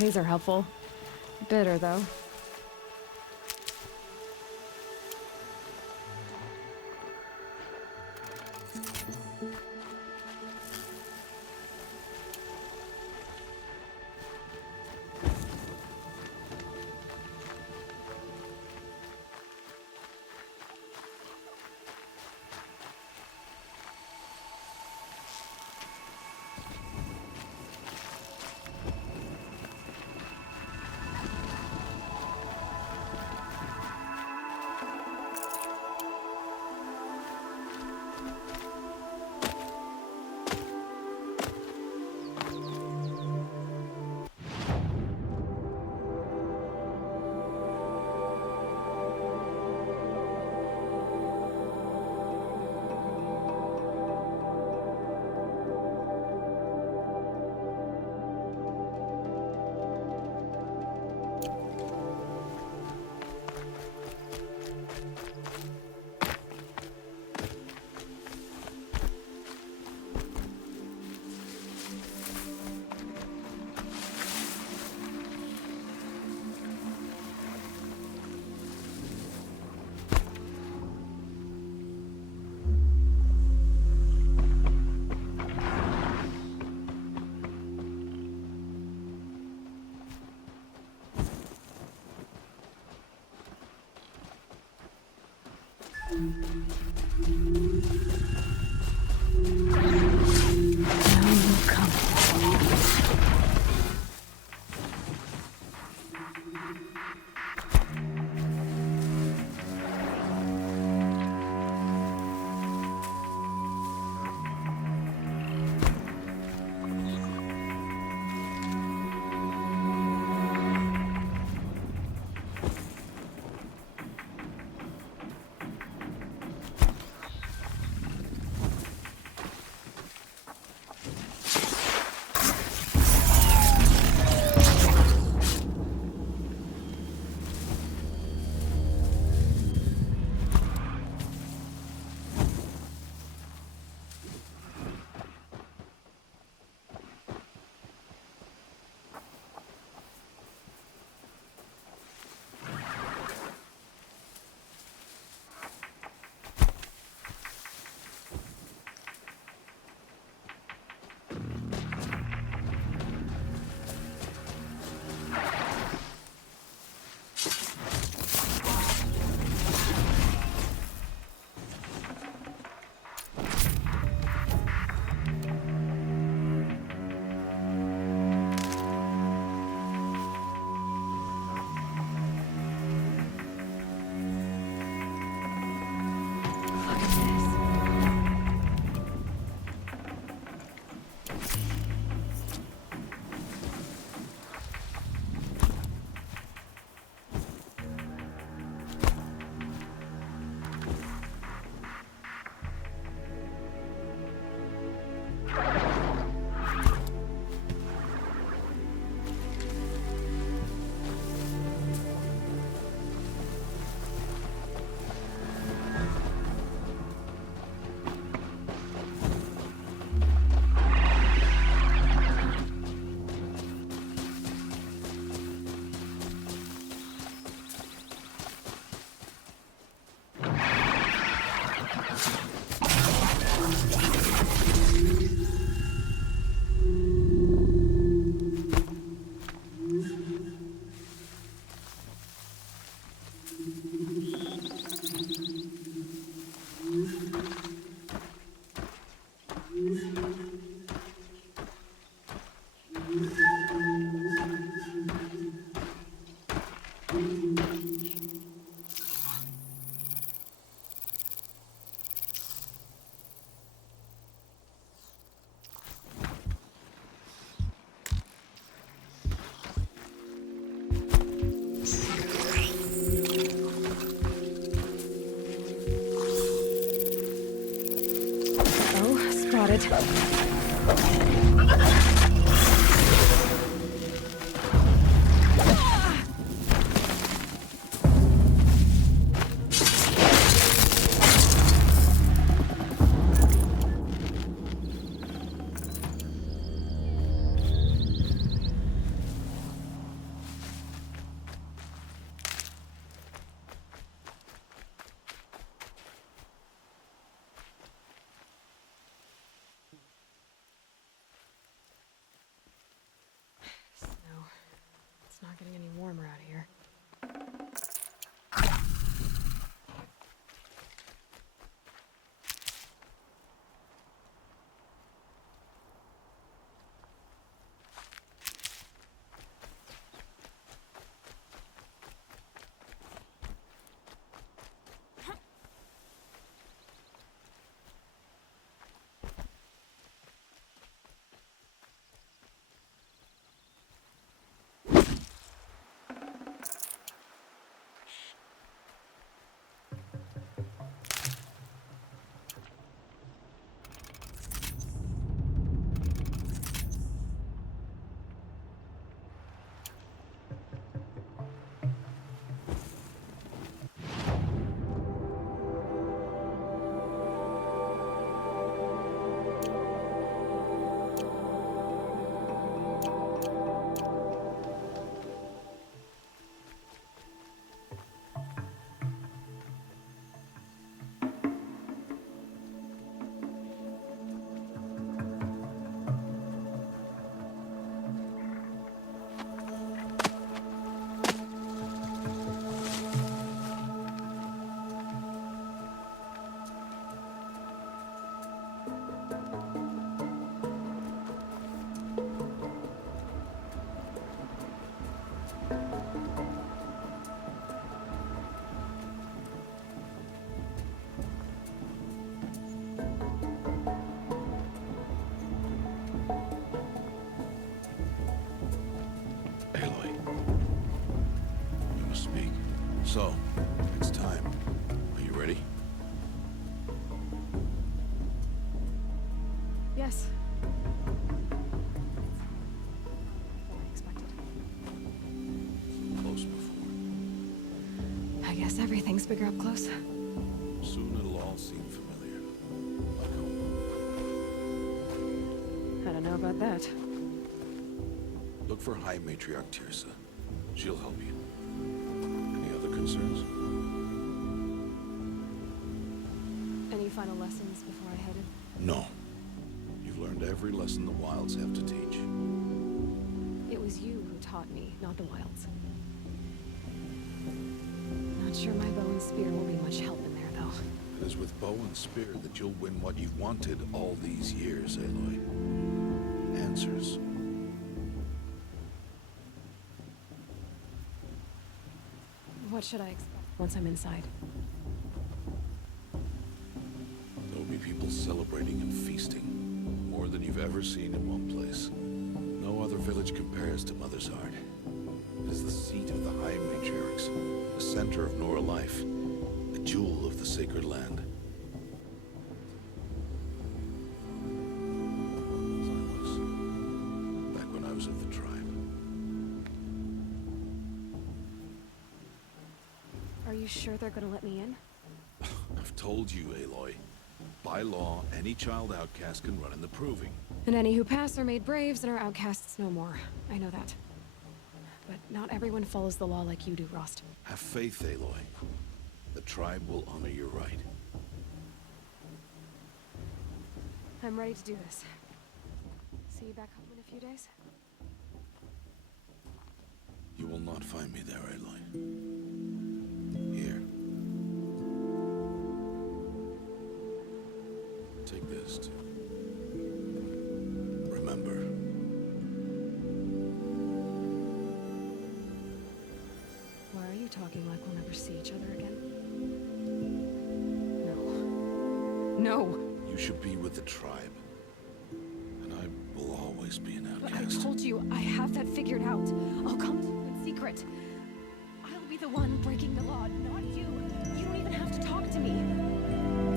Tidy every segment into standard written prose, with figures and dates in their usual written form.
These are helpful. Bitter, though. So, it's time. Are you ready? Yes. Than I expected. Close before. I guess everything's bigger up close. Soon it'll all seem familiar. Like home. I don't know about that. Look for High Matriarch Tirsa. She'll help you. Any other concerns? Any final lessons before I head in? No. You've learned every lesson the Wilds have to teach. It was you who taught me, not the Wilds. Not sure my bow and spear will be much help in there, though. It is with bow and spear that you'll win what you've wanted all these years, Aloy. Answers. What should I expect once I'm inside? There'll be people celebrating and feasting. More than you've ever seen in one place. No other village compares to Mother's Heart. It is the seat of the High Matriarchs, the center of Nora life, the jewel of the sacred land. Back when I was of the tribe. Are you sure they're gonna let me in? I've told you, Aloy. By law, any child outcast can run in the Proving. And any who pass are made braves and are outcasts no more. I know that. But not everyone follows the law like you do, Rost. Have faith, Aloy. The tribe will honor your right. I'm ready to do this. See you back home in a few days? You will not find me there, Aloy. Here. Take this, too. Remember. Why are you talking like we'll never see each other again? No. No! You should be with the tribe. And I will always be an But I outcast. told you, I have that figured out. I'll come to you in secret. I'll be the one breaking the law, not you. You don't even have to talk to me.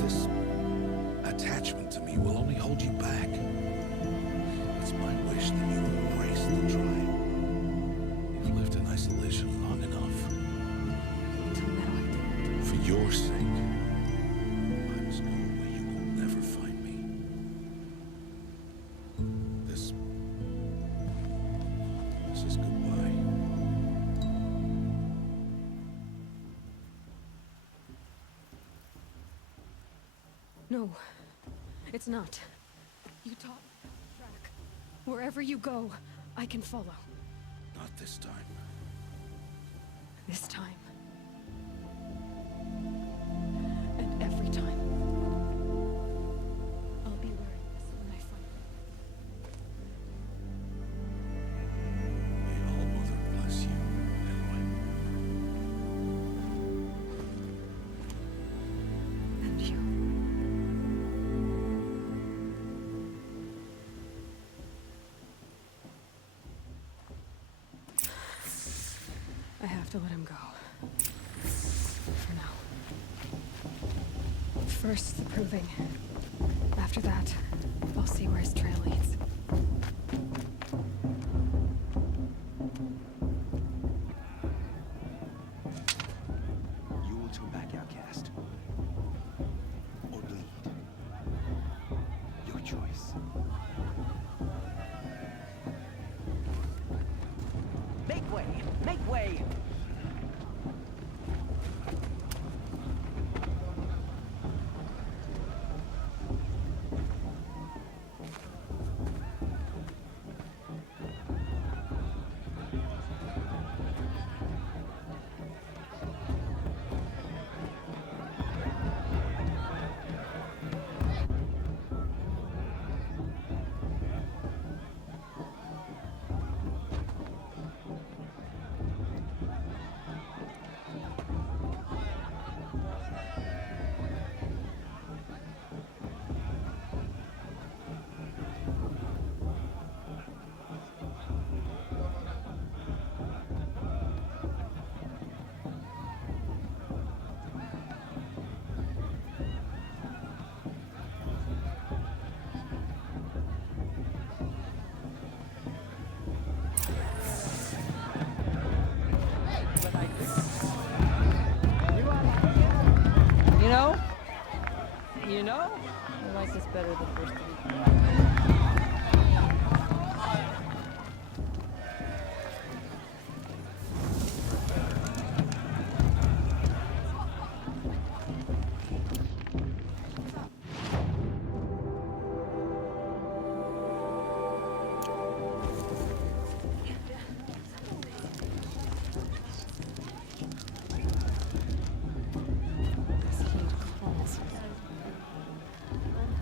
This attachment to me will only hold you back. It's my wish that you embrace the tribe. You've lived in isolation long enough. Until now, I didn't. For your sake, I must go where you will never find me. This is goodbye. No, it's not. You taught me how to track. Wherever you go, I can follow. Not this time. This time. And every time. I'll be wearing this when I find May All Mother bless you, Aloy. it. And you. I have to let him go. For now. First, the Proving. After that, I'll see where his trail leads. You will turn back outcast. Or bleed. Your choice. Make way! Make way! know? You know? I like this better the first week.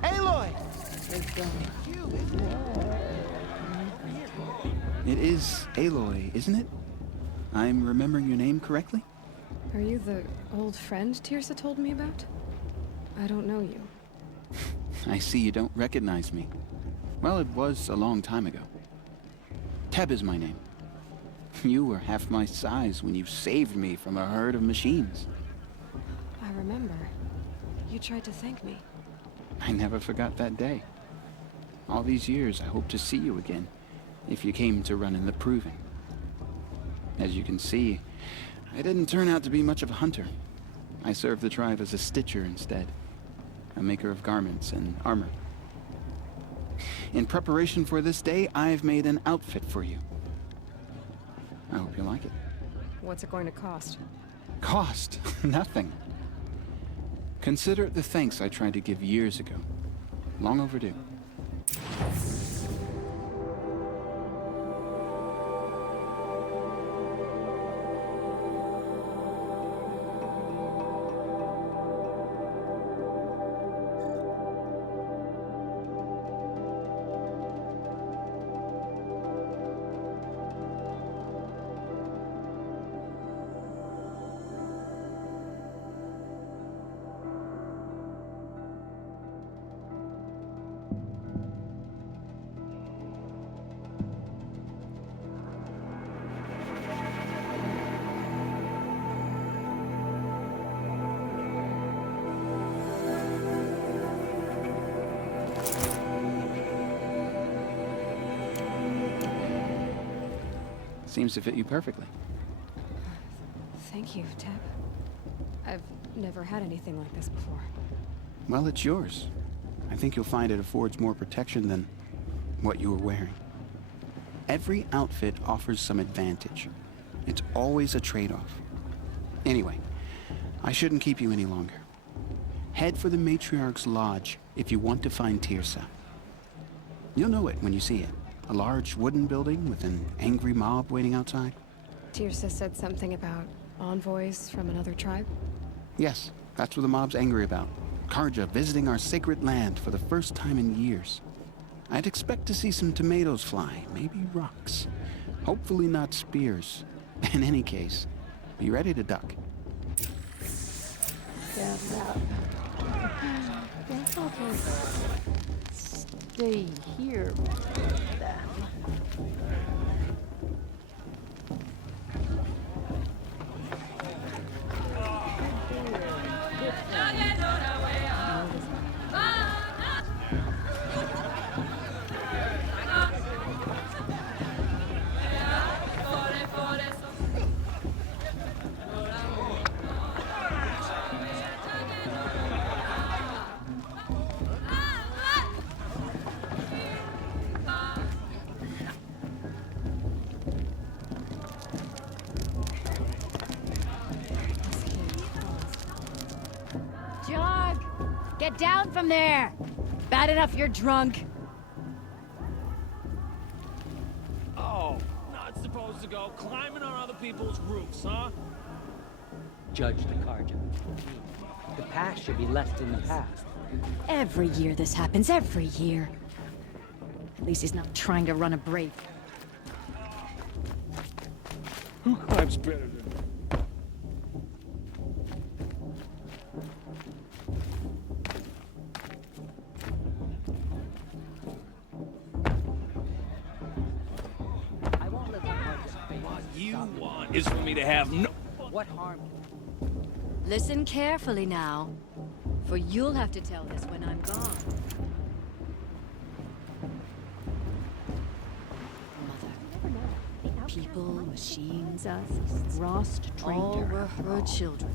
Aloy! It is Aloy, isn't it? I'm remembering your name correctly? Are you the old friend Tirsa told me about? I don't know you. I see you don't recognize me. Well, it was a long time ago. Teb is my name. You were half my size when you saved me from a herd of machines. I remember. You tried to thank me. I never forgot that day. All these years, I hope to see you again, if you came to run in the Proving. As you can see, I didn't turn out to be much of a hunter. I served the tribe as a stitcher instead, a maker of garments and armor. In preparation for this day, I've made an outfit for you. I hope you like it. What's it going to cost? Cost? Nothing. Consider it the thanks I tried to give years ago. Long overdue. Seems to fit you perfectly. Thank you, Teb. I've never had anything like this before. Well, it's yours. I think you'll find it affords more protection than what you were wearing. Every outfit offers some advantage. It's always a trade-off. Anyway, I shouldn't keep you any longer. Head for the Matriarch's Lodge if you want to find Tirsa. You'll know it when you see it. A large wooden building with an angry mob waiting outside. Tirsa said something about envoys from another tribe? Yes, that's what the mob's angry about. Karja visiting our sacred land for the first time in years. I'd expect to see some tomatoes fly, maybe rocks. Hopefully not spears. In any case, be ready to duck. Guess I'll just stay here then. Jog! Get down from there! Bad enough you're drunk. Oh, not supposed to go climbing on other people's roofs, huh? Judge Karja. The past should be left in the past. Every year this happens, every year. At least he's not trying to run a break. Who climbs better than me? I won't let the Karja's fate. What you want is for me to have no... What harm can Listen carefully now, for you'll have to tell this when I'm gone. Mother, people, machines, Rost trained all her. were her children.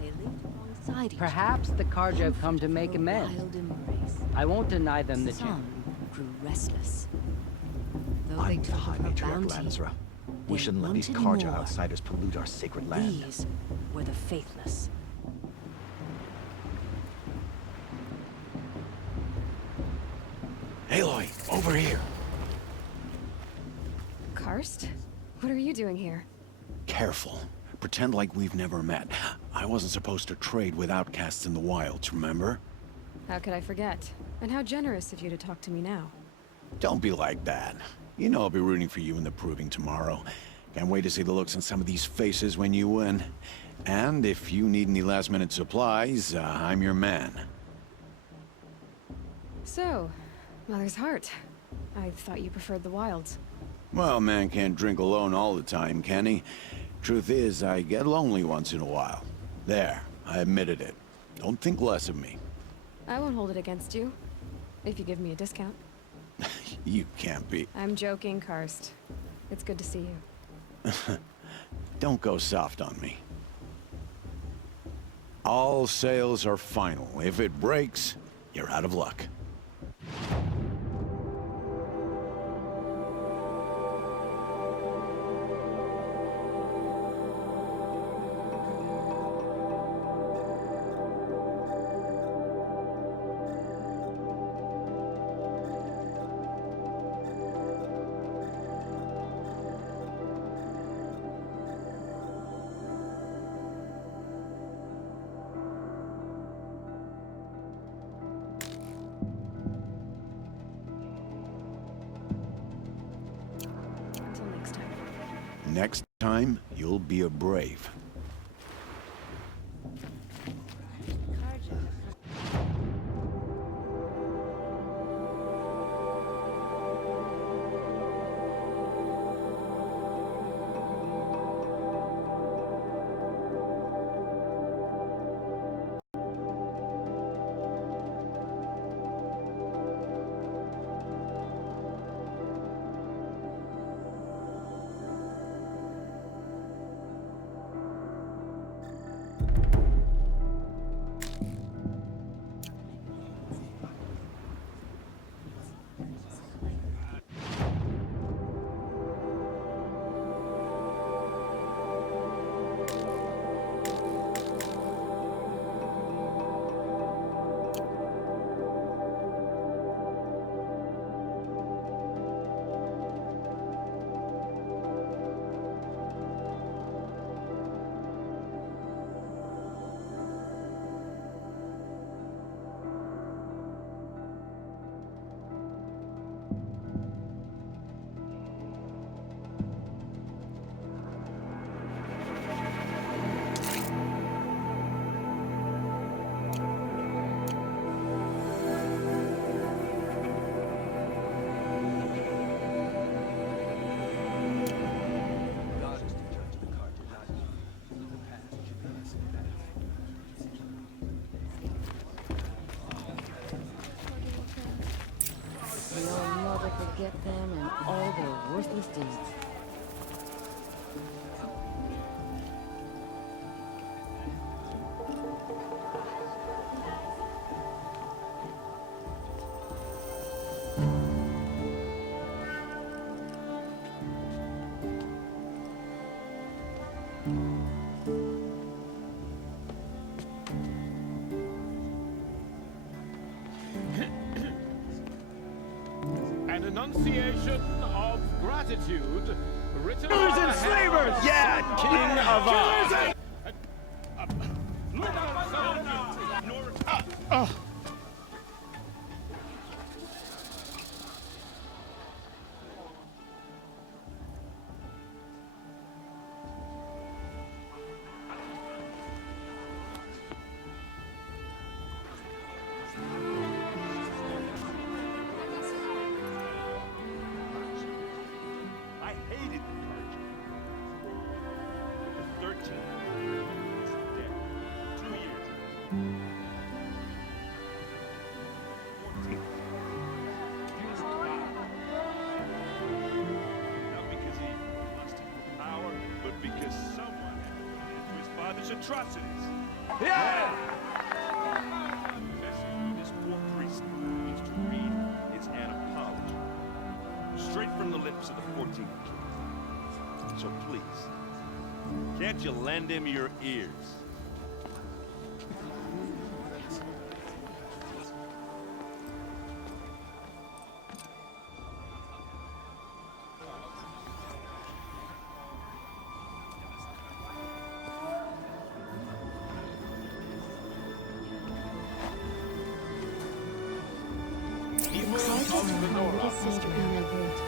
They lived alongside alongside each Perhaps the Karja have come to make amends. wild embrace. I won't deny them the chance. Some grew restless. Though they I'm the took High up her Matriarch bounty, Lansra. We they shouldn't let these wanted Karja more. outsiders pollute our sacred land. These were the faithless. Aloy, over here. Karst? What are you doing here? Careful. Pretend like we've never met. I wasn't supposed to trade with outcasts in the wilds, remember? How could I forget? And how generous of you to talk to me now. Don't be like that. You know I'll be rooting for you in the proving tomorrow. Can't wait to see the looks on some of these faces when you win. And if you need any last-minute supplies, I'm your man. So, Mother's Heart. I thought you preferred the wilds. Well, man can't drink alone all the time, can he? Truth is, I get lonely once in a while. There, I admitted it. Don't think less of me. I won't hold it against you. If you give me a discount. You can't be. I'm joking, Karst. It's good to see you. Don't go soft on me. All sales are final. If it breaks, you're out of luck. Until next time. Next time, you'll be a brave. The old mother forget them and all their worthless deeds. An enunciation of gratitude written Killers by and the hand slavers! of Yeah, King of Oz! I hated the Karja. 13 years dead. 2 years. 14. Not because he lusted for power, but because someone had put into his father's atrocities. Yeah! Message from this poor priest needs to read is an apology. Straight from the lips of the 14th king. So please, can't you lend him your ears?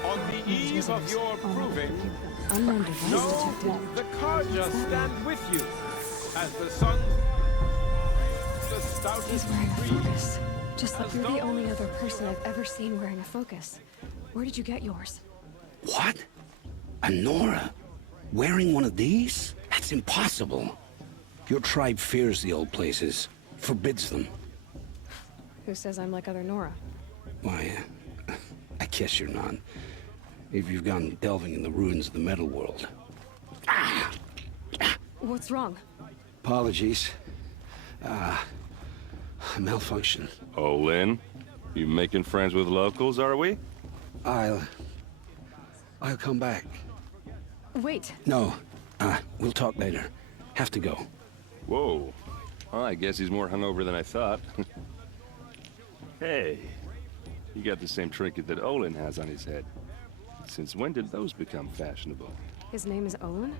On the eve of your proving, Unknown device know detected. the Karja stand with you as the sons, the He's stoutest wearing a breed. focus. Just like you're the only other person I've ever seen wearing a focus. Where did you get yours? What? A Nora? Wearing one of these? That's impossible. Your tribe fears the old places, forbids them. Who says I'm like other Nora? Why, I guess you're not. If you've gone delving in the ruins of the metal world. What's wrong? Apologies. Malfunction. Oh, Lynn? You making friends with locals, are we? I'll come back. Wait. No, we'll talk later. Have to go. Whoa. Well, I guess he's more hungover than I thought. Hey, you got the same trinket that Olin has on his head. Since when did those become fashionable? His name is Olin?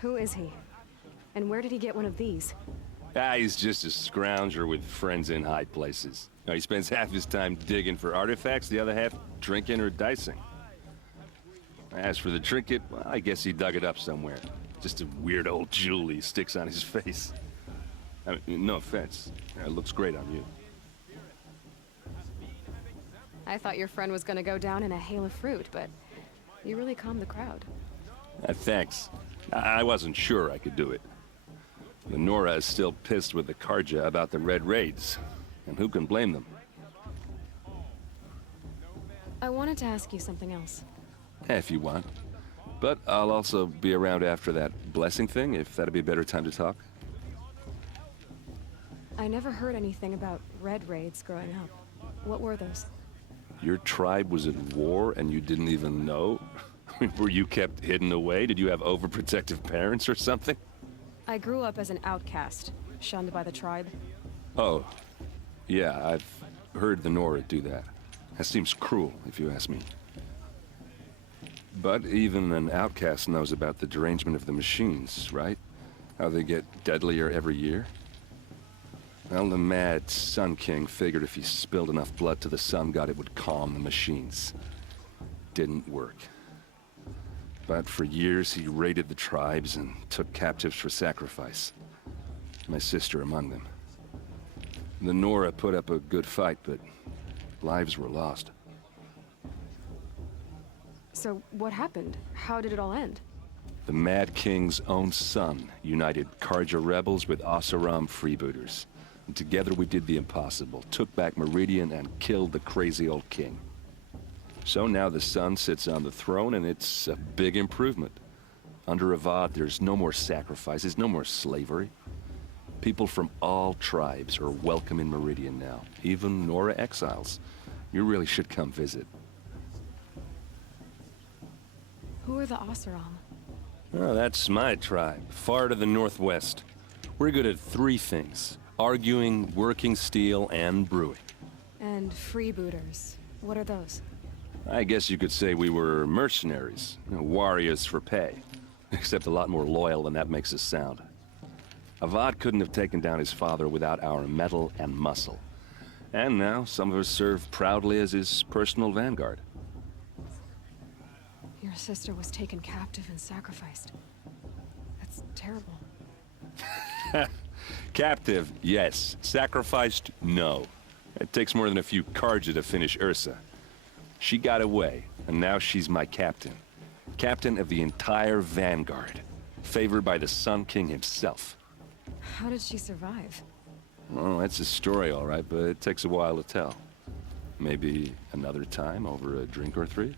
Who is he? And where did he get one of these? He's just a scrounger with friends in high places. He spends half his time digging for artifacts, the other half drinking or dicing. As for the trinket, well, I guess he dug it up somewhere. Just a weird old jewel he sticks on his face. I mean, no offense. It looks great on you. I thought your friend was gonna go down in a hail of fruit, but you really calmed the crowd. Thanks. I wasn't sure I could do it. The Nora is still pissed with the Karja about the Red Raids, and who can blame them? I wanted to ask you something else. If you want. But I'll also be around after that blessing thing, if that'd be a better time to talk. I never heard anything about red raids growing up. What were those? Your tribe was at war and you didn't even know? Were you kept hidden away? Did you have overprotective parents or something? I grew up as an outcast, shunned by the tribe. Oh, yeah, I've heard the Nora do that. That seems cruel, if you ask me. But even an outcast knows about the derangement of the machines, right? How they get deadlier every year? Well, the mad Sun King figured if he spilled enough blood to the Sun God, it would calm the machines. Didn't work. But for years, he raided the tribes and took captives for sacrifice. My sister among them. The Nora put up a good fight, but lives were lost. So what happened? How did it all end? The Mad King's own son united Karja rebels with Oseram freebooters. And together we did the impossible, took back Meridian and killed the crazy old king. So now the son sits on the throne and it's a big improvement. Under Avad, there's no more sacrifices, no more slavery. People from all tribes are welcome in Meridian now, even Nora exiles. You really should come visit. Who are the Oseram? Oh, that's my tribe, far to the northwest. We're good at three things: arguing, working steel, and brewing. And freebooters. What are those? I guess you could say we were mercenaries, warriors for pay. Except a lot more loyal than that makes us sound. Avad couldn't have taken down his father without our metal and muscle. And now some of us serve proudly as his personal vanguard. Your sister was taken captive and sacrificed. That's terrible. Captive, yes. Sacrificed, no. It takes more than a few Karja to finish Ursa. She got away, and now she's my captain. Captain of the entire vanguard. Favored by the Sun King himself. How did she survive? Oh, that's a story, all right, but it takes a while to tell. Maybe another time over a drink or three?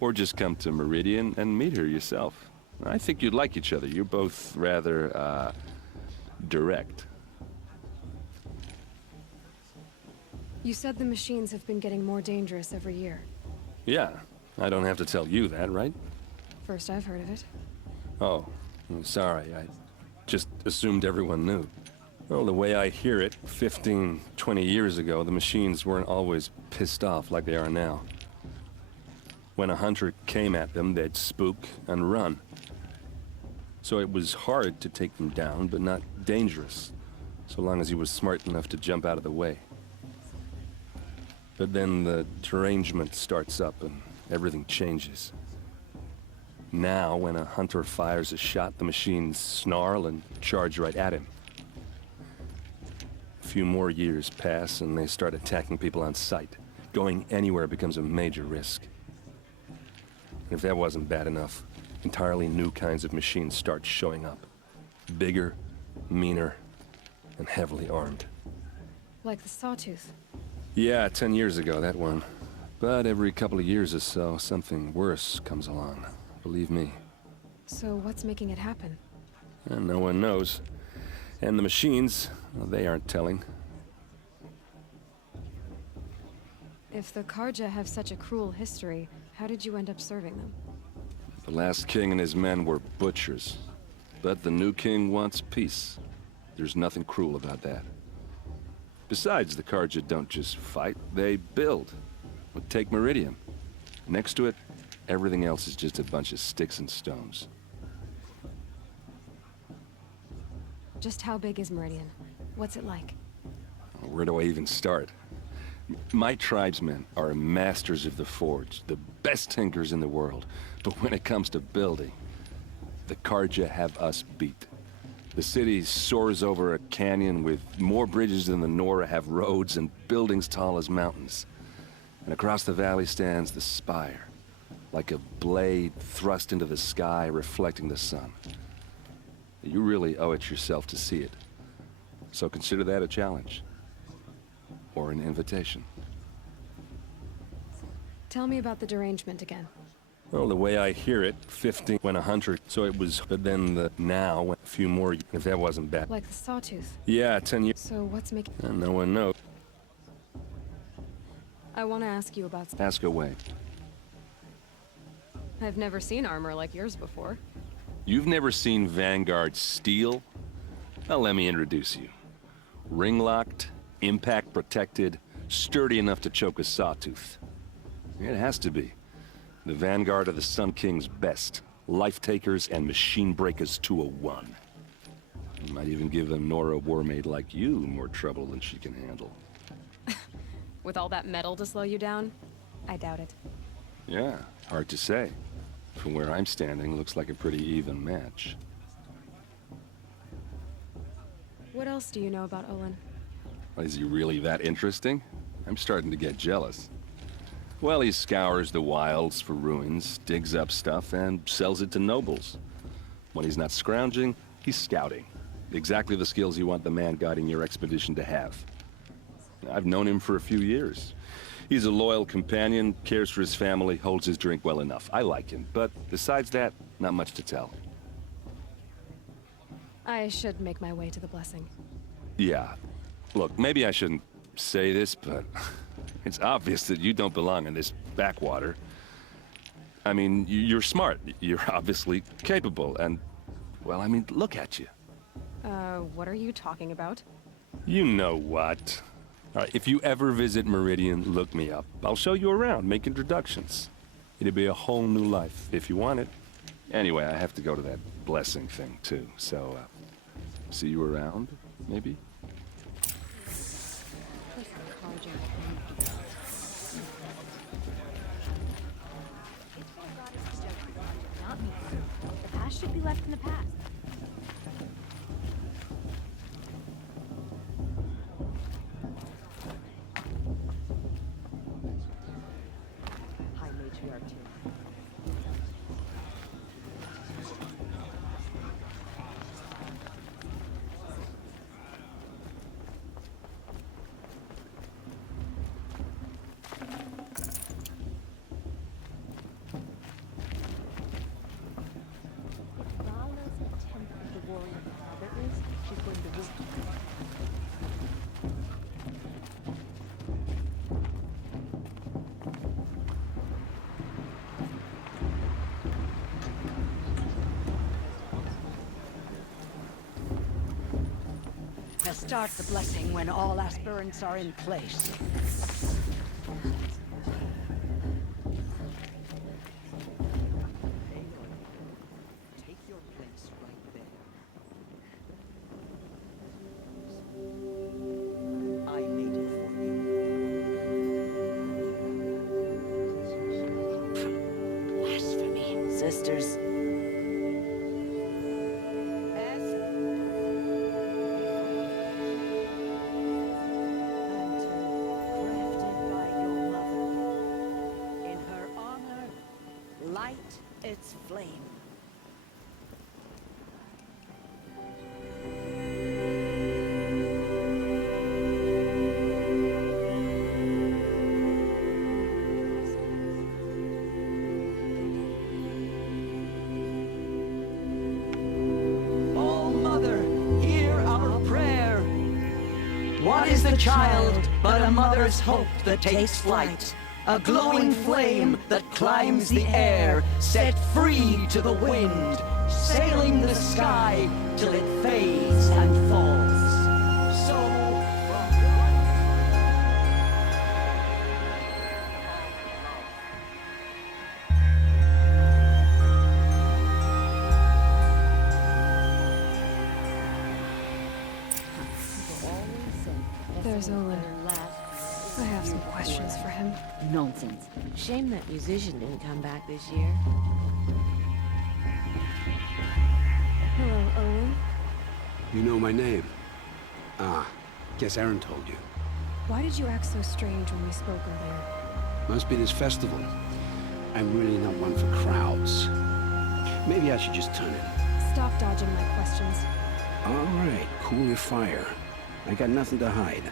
Or just come to Meridian and meet her yourself. I think you'd like each other. You're both rather, direct. You said the machines have been getting more dangerous every year. Yeah, I don't have to tell you that, right? First I've heard of it. Oh, I'm sorry, I just assumed everyone knew. Well, the way I hear it, 15, 20 years ago, the machines weren't always pissed off like they are now. When a hunter came at them, they'd spook and run. So it was hard to take them down, but not dangerous, so long as he was smart enough to jump out of the way. But then the derangement starts up and everything changes. Now, when a hunter fires a shot, the machines snarl and charge right at him. A few more years pass and they start attacking people on sight. Going anywhere becomes a major risk. And if that wasn't bad enough, entirely new kinds of machines start showing up. Bigger, meaner, and heavily armed. Like the Sawtooth. Yeah, 10 years ago, that one. But every couple of years or so, something worse comes along. Believe me. So what's making it happen? And no one knows. And the machines, well, they aren't telling. If the Karja have such a cruel history, how did you end up serving them? The last king and his men were butchers. But the new king wants peace. There's nothing cruel about that. Besides, the Karja don't just fight, they build. Well, take Meridian. Next to it, everything else is just a bunch of sticks and stones. Just how big is Meridian? What's it like? Where do I even start? My tribesmen are masters of the forge, the best tinkers in the world. But when it comes to building, the Karja have us beat. The city soars over a canyon with more bridges than the Nora have roads and buildings tall as mountains. And across the valley stands the spire, like a blade thrust into the sky reflecting the sun. You really owe it yourself to see it. So consider that a challenge. Or an invitation. Tell me about the derangement again. Well, the way I hear it, 15 when a hunter, so it was, but then the now, a few more, if that wasn't bad. Like the Sawtooth. Yeah, 10 years. So what's making... And no one knows. I want to ask you about... Ask away. I've never seen armor like yours before. You've never seen Vanguard steel? Well, let me introduce you. Ring-locked, impact-protected, sturdy enough to choke a Sawtooth. It has to be. The Vanguard of the Sun King's best. Life-takers and machine breakers to a one. You might even give a Nora warmaid like you more trouble than she can handle. With all that metal to slow you down? I doubt it. Yeah, hard to say. From where I'm standing, looks like a pretty even match. What else do you know about Olin? Is he really that interesting? I'm starting to get jealous. Well, he scours the wilds for ruins, digs up stuff, and sells it to nobles. When he's not scrounging, he's scouting. Exactly the skills you want the man guiding your expedition to have. I've known him for a few years. He's a loyal companion, cares for his family, holds his drink well enough. I like him, but besides that, not much to tell. I should make my way to the blessing. Yeah. Look, maybe I shouldn't say this, but it's obvious that you don't belong in this backwater. I mean, you're smart. You're obviously capable, and, well, I mean, look at you. What are you talking about? You know what. All right, if you ever visit Meridian, look me up. I'll show you around, make introductions. It'll be a whole new life, if you want it. Anyway, I have to go to that blessing thing, too, so, see you around, maybe? The past should be left in the past. High matriarch here. Vala's to start the blessing when all aspirants are in place. Take your place right there. I made it for you. Blasphemy, sisters. Its flame. Oh, Mother, hear our prayer. What is the child but a mother's hope that takes flight? A glowing flame that climbs the air, set free to the wind, sailing the sky till it fades and falls. So, There's Olin. I have some questions for him. Nonsense. Shame that musician didn't come back this year. Hello, Olin. You know my name? Ah, guess Aaron told you. Why did you act so strange when we spoke earlier? Must be this festival. I'm really not one for crowds. Maybe I should just turn in. Stop dodging my questions. All right, cool your fire. I got nothing to hide.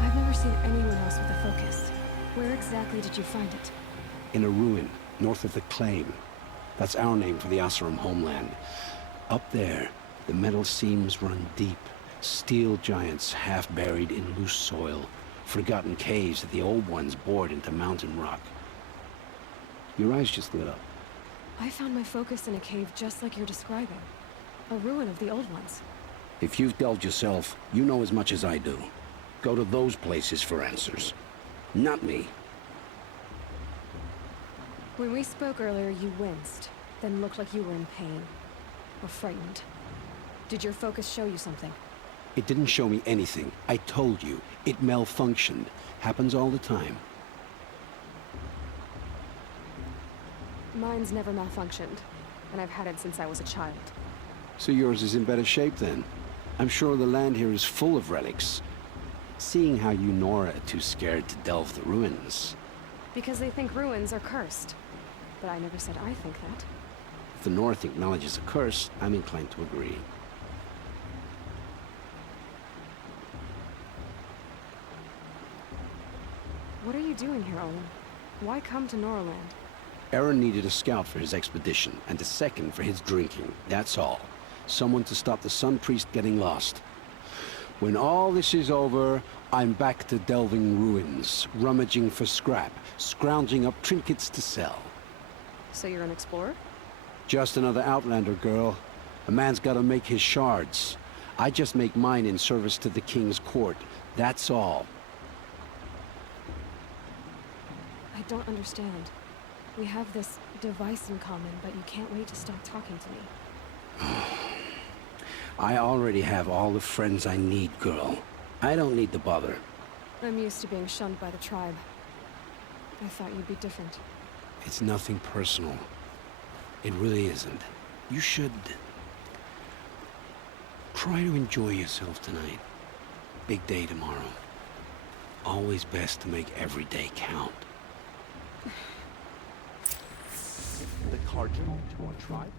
I've never seen anyone else with a focus. Where exactly did you find it? In a ruin, north of the Claim. That's our name for the Oseram homeland. Up there, the metal seams run deep. Steel giants half buried in loose soil. Forgotten caves that the old ones bored into mountain rock. Your eyes just lit up. I found my focus in a cave just like you're describing. A ruin of the old ones. If you've delved yourself, you know as much as I do. Go to those places for answers. Not me. When we spoke earlier, you winced, then looked like you were in pain. Or frightened. Did your focus show you something? It didn't show me anything. I told you. It malfunctioned. Happens all the time. Mine's never malfunctioned, and I've had it since I was a child. So yours is in better shape then. I'm sure the land here is full of relics. Seeing how you Nora are too scared to delve the ruins. Because they think ruins are cursed. But I never said I think that. If the North acknowledges a curse, I'm inclined to agree. What are you doing here, Olin? Why come to Noraland? Aaron needed a scout for his expedition, and a second for his drinking. That's all. Someone to stop the Sun Priest getting lost. When all this is over, I'm back to delving ruins, rummaging for scrap, scrounging up trinkets to sell. So you're an explorer? Just another Outlander, girl. A man's gotta make his shards. I just make mine in service to the King's court. That's all. I don't understand. We have this device in common, but you can't wait to stop talking to me. I already have all the friends I need, girl. I don't need the bother. I'm used to being shunned by the tribe. I thought you'd be different. It's nothing personal. It really isn't. You should... try to enjoy yourself tonight. Big day tomorrow. Always best to make every day count. The Carja to our tribe?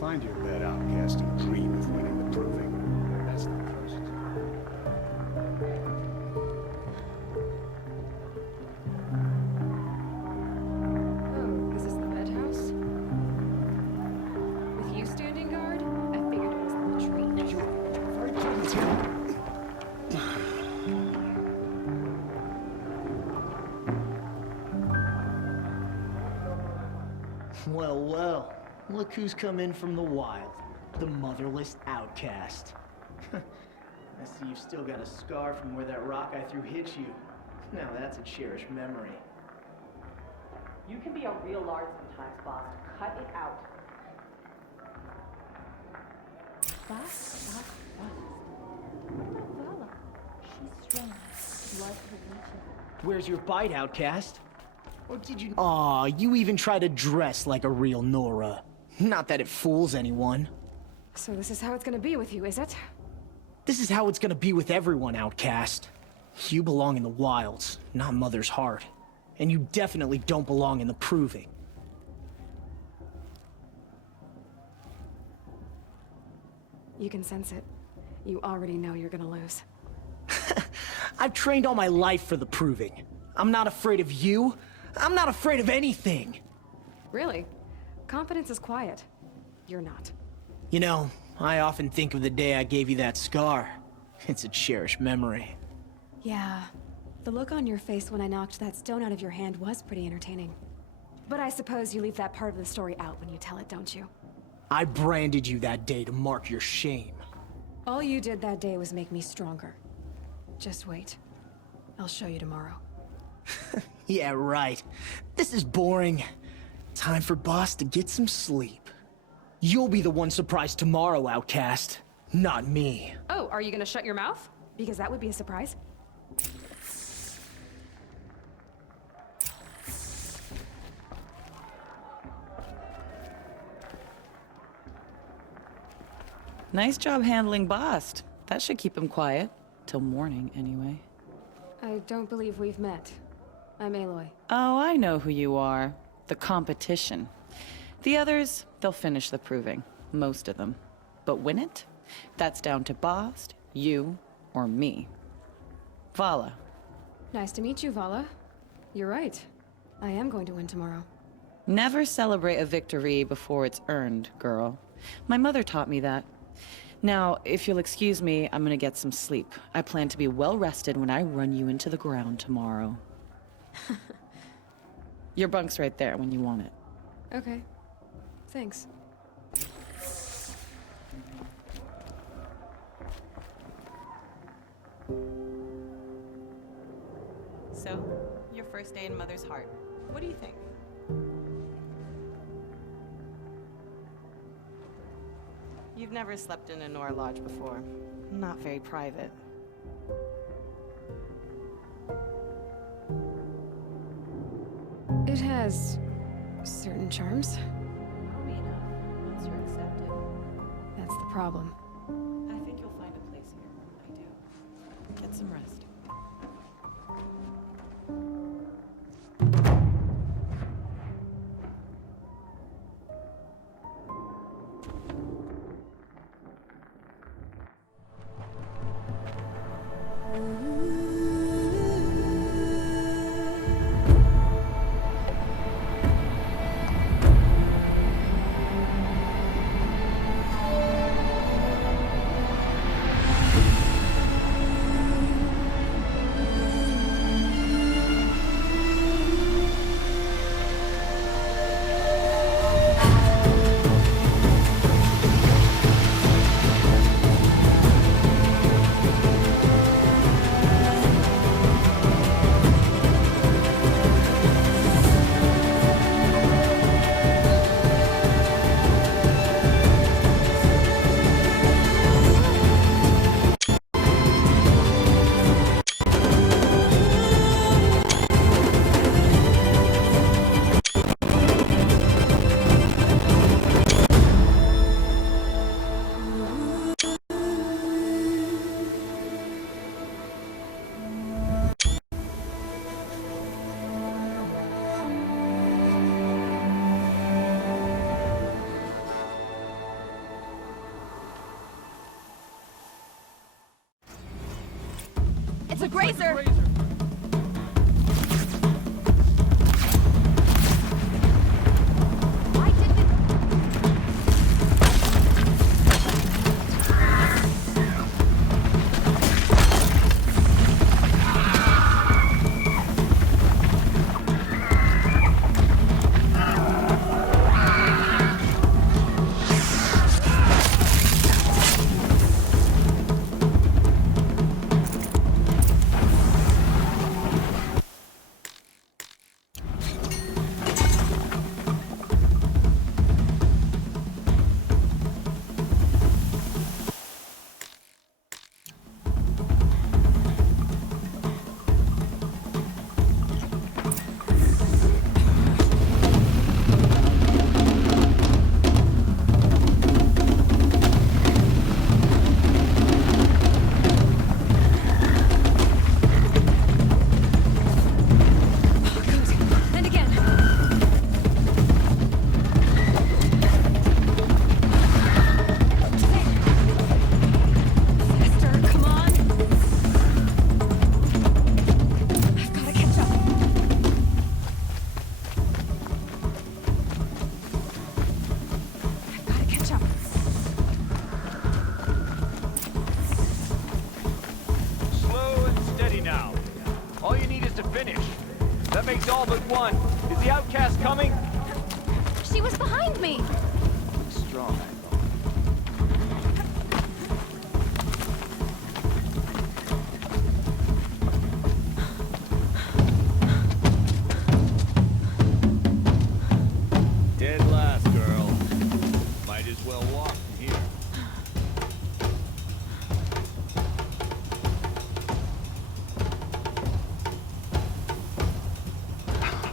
Find your bed, outcast, and dream of winning the proving. That's the first. Oh, is this the Med House? With you standing guard? I figured it was the latrine. You're very pretty. Well, well. Look who's come in from the wild. The motherless outcast. I see you've still got a scar from where that rock I threw hit you. Now that's a cherished memory. You can be a real lard sometimes, boss. Cut it out. Boss. Vala. She's strong. Blood will reach her. Where's your bite, outcast? Or did you... Aw, you even try to dress like a real Nora. Not that it fools anyone. So this is how it's gonna be with you, is it? This is how it's gonna be with everyone, outcast. You belong in the wilds, not Mother's Heart. And you definitely don't belong in the proving. You can sense it. You already know you're gonna lose. I've trained all my life for the proving. I'm not afraid of you. I'm not afraid of anything. Really? Confidence is quiet. You're not. You know, I often think of the day I gave you that scar. It's a cherished memory. Yeah. The look on your face when I knocked that stone out of your hand was pretty entertaining. But I suppose you leave that part of the story out when you tell it, don't you? I branded you that day to mark your shame. All you did that day was make me stronger. Just wait. I'll show you tomorrow. Yeah, right. This is boring. Time for Boss to get some sleep. You'll be the one surprised tomorrow, outcast. Not me. Oh, are you gonna shut your mouth? Because that would be a surprise. Nice job handling Bast. That should keep him quiet. Till morning, anyway. I don't believe we've met. I'm Aloy. Oh, I know who you are. The competition. The others, they'll finish the proving. Most of them. But win it? That's down to Bast, you, or me. Vala. Nice to meet you, Vala. You're right. I am going to win tomorrow. Never celebrate a victory before it's earned, girl. My mother taught me that. Now, if you'll excuse me, I'm gonna get some sleep. I plan to be well rested when I run you into the ground tomorrow. Your bunk's right there when you want it. Okay. Thanks. So, your first day in Mother's Heart. What do you think? You've never slept in a Nora Lodge before. Not very private. It has certain charms. Homey enough, once you're accepted. That's the problem. I think you'll find a place here. I do. Get some rest. It's a grazer! Is the outcast coming? She was behind me! Strong. Dead last, girl. Might as well walk from here.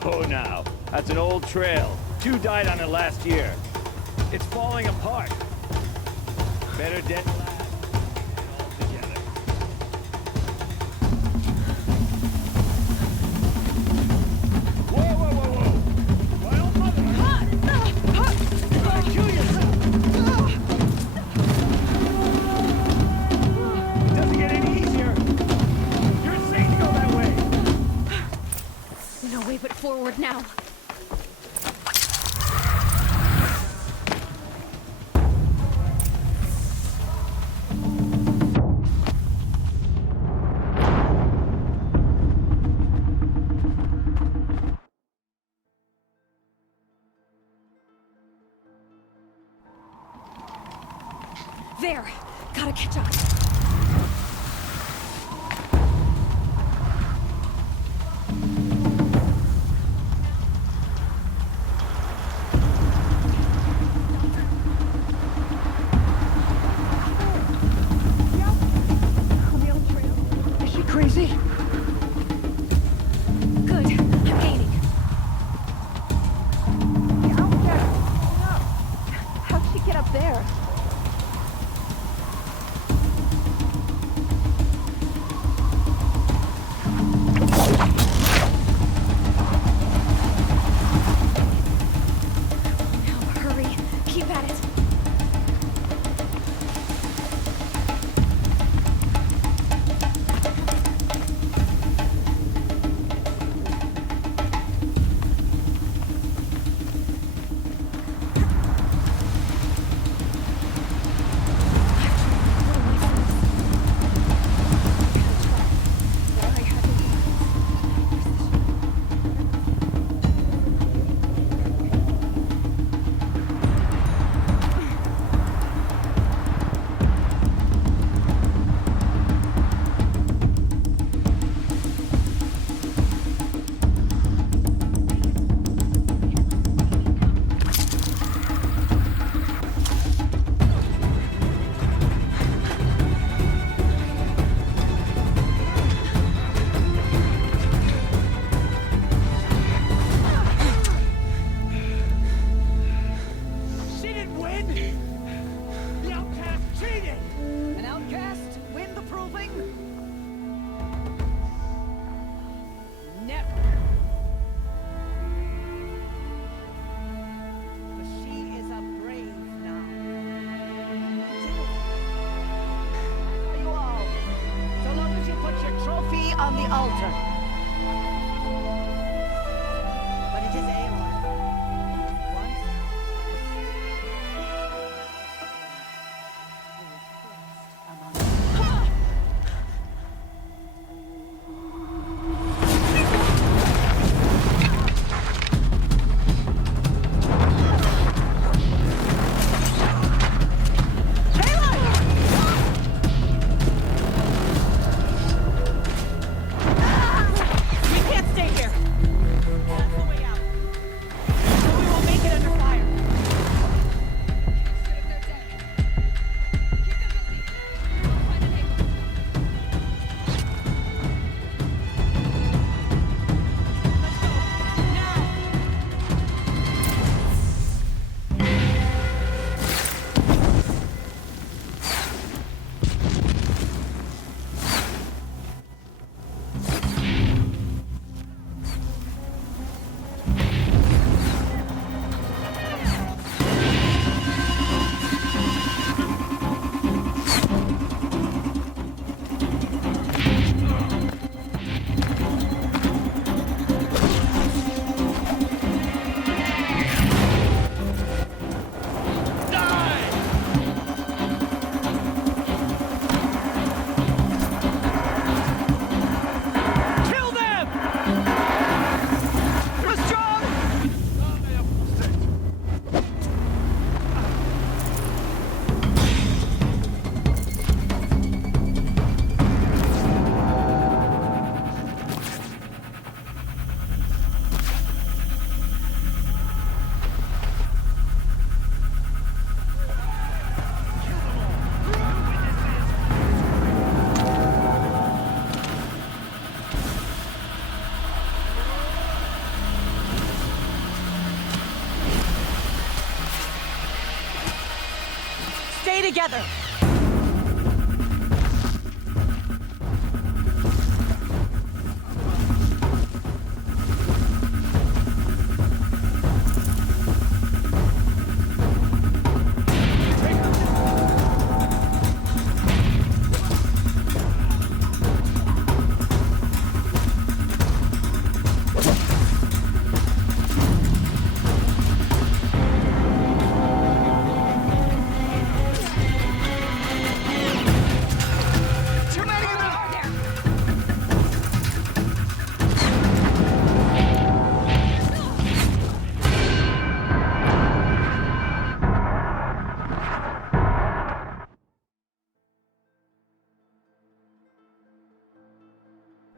Oh, now. That's an old trail. 2 died on it last year. It's falling apart. Better dead last than all together. Whoa, whoa, whoa, whoa! My old mother! You're gonna kill yourself! It doesn't get any easier. You're insane to go that way. No way but forward now. There! Gotta catch up. Is she crazy? Good. I'm gaining. How'd she get up there? altar. But it is Aloy. Once Stay together!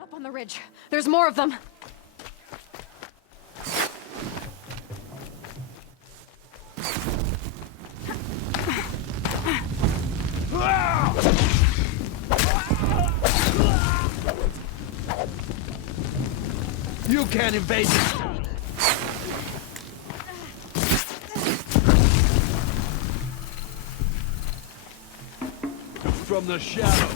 Up on the ridge. There's more of them. You can't invade this. From the shadow.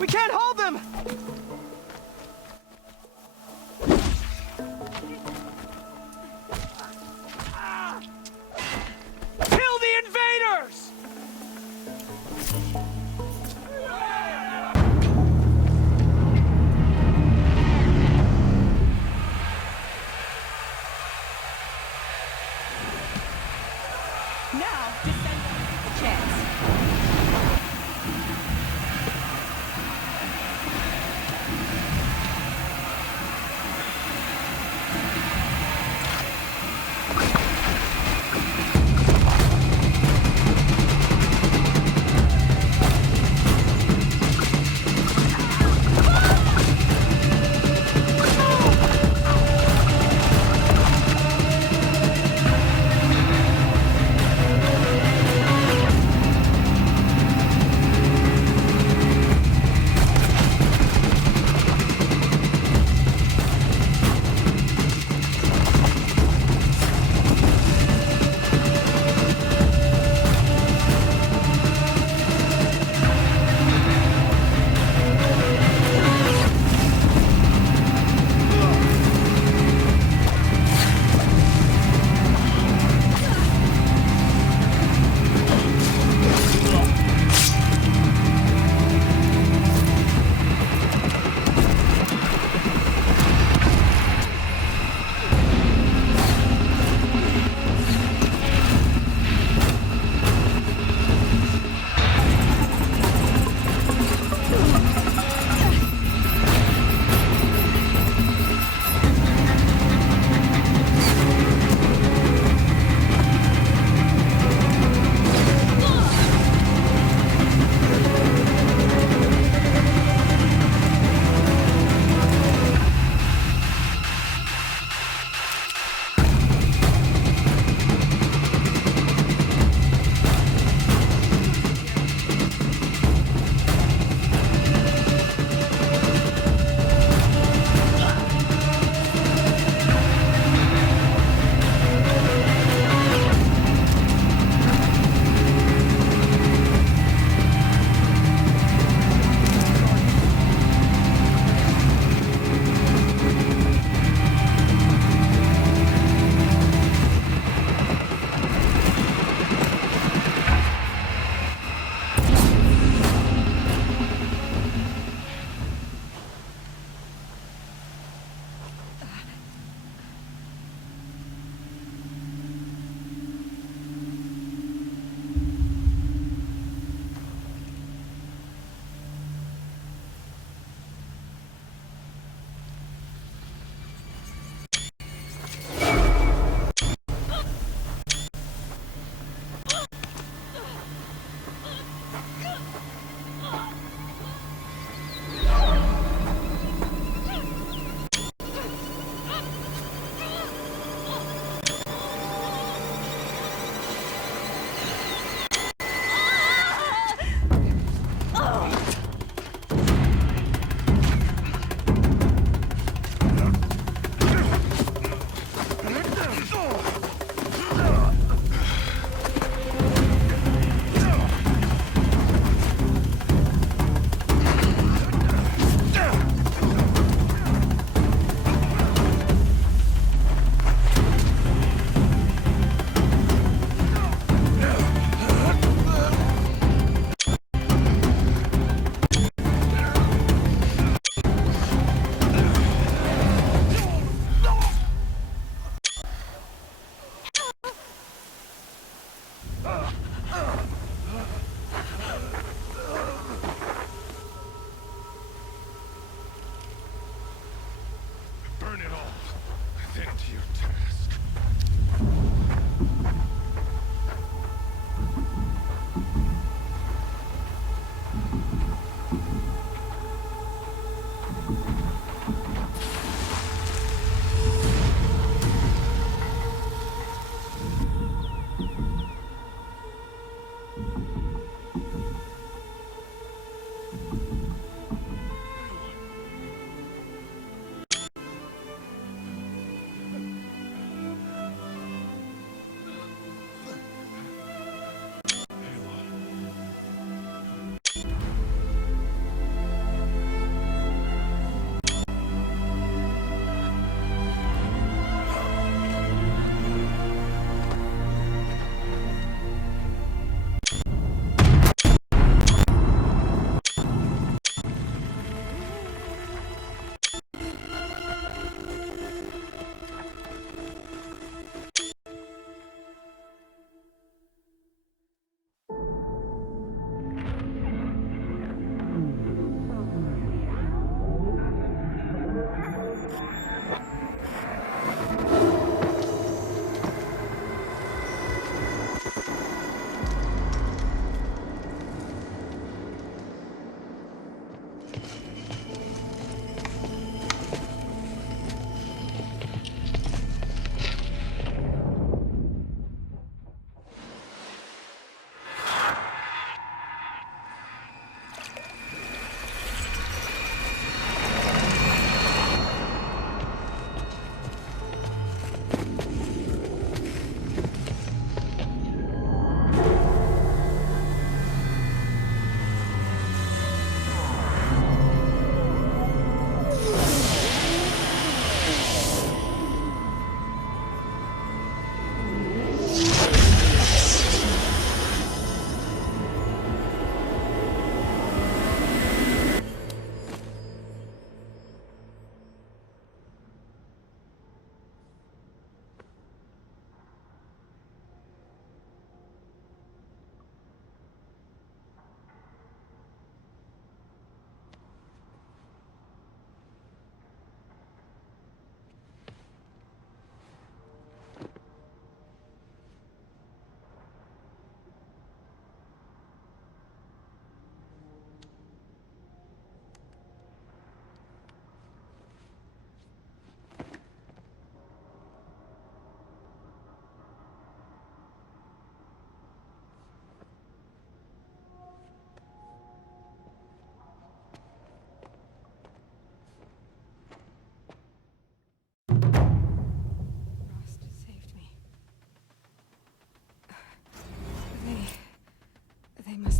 We can't hold them! Kill the invaders! Now, descend on the chance.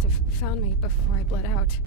have found me before I bled out.